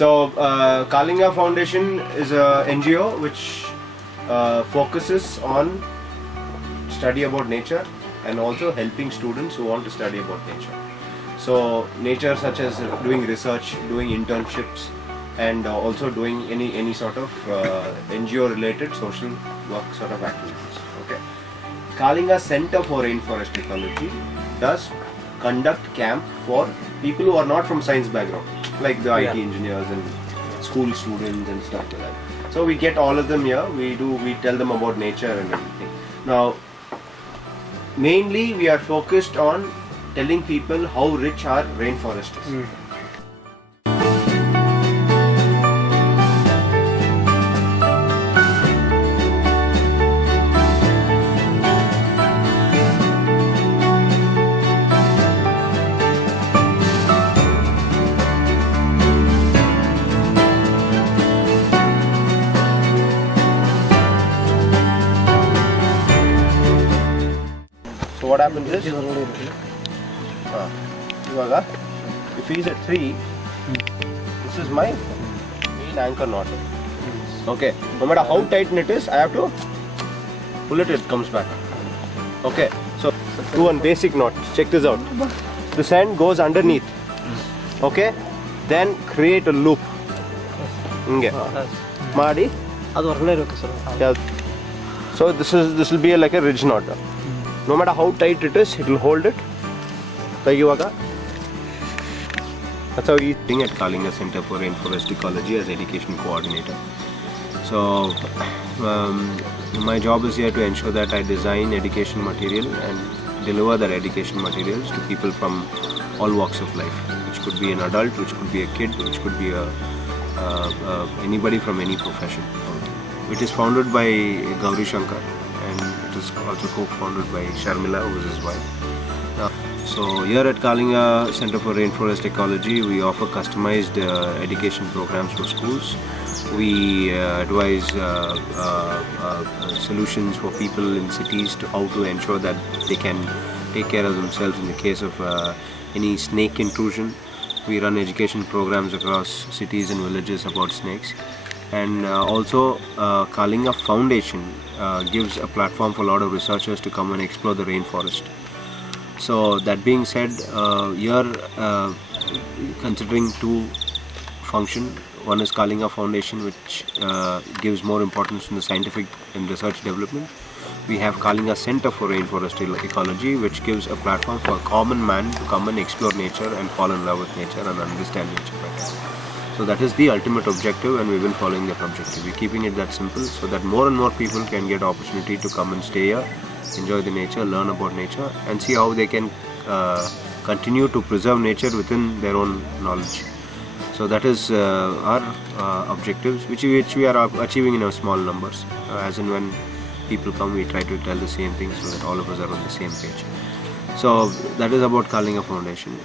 So Kalinga Foundation is a NGO which focuses on study about nature and also helping students who want to study about nature. So nature such as doing research, doing internships, and also doing any sort of NGO related social work sort of activities. Okay. Kalinga Center for Rainforest Ecology does conduct camp for people who are not from science background, like the IT engineers and school students and stuff like that. So we get all of them here. We tell them about nature and everything. Now, mainly we are focused on telling people how rich our rainforest is. So what happens is, if he is at 3, this is my main anchor knot. Okay, no matter how tight it is, I have to pull it, it comes back. Okay, so do one basic knot. Check this out. The sand goes underneath. Okay, then create a loop. Okay. Madi. Yeah. So this will be like a ridge knot. No matter how tight it is, it will hold it. That's how we think at Kalinga Center for Rainforest Ecology as education coordinator. So my job is here to ensure that I design education material and deliver that education materials to people from all walks of life, which could be an adult, which could be a kid, which could be anybody from any profession. It is founded by Gauri Shankar, and it is also co-founded by Sharmila, who is his wife. So here at Kalinga Center for Rainforest Ecology, we offer customized education programs for schools. We advise solutions for people in cities to how to ensure that they can take care of themselves in the case of any snake intrusion. We run education programs across cities and villages about snakes. And also Kalinga Foundation gives a platform for a lot of researchers to come and explore the rainforest. So that being said, here considering two functions. One is Kalinga Foundation, which gives more importance in the scientific and research development. We have Kalinga Center for Rainforest Ecology, which gives a platform for a common man to come and explore nature and fall in love with nature and understand nature better. So that is the ultimate objective, and we've been following that objective. We're keeping it that simple so that more and more people can get opportunity to come and stay here, enjoy the nature, learn about nature, and see how they can continue to preserve nature within their own knowledge. So that is our objectives, which we are achieving in our small numbers. As and when people come, we try to tell the same thing so that all of us are on the same page. So that is about Kalinga Foundation.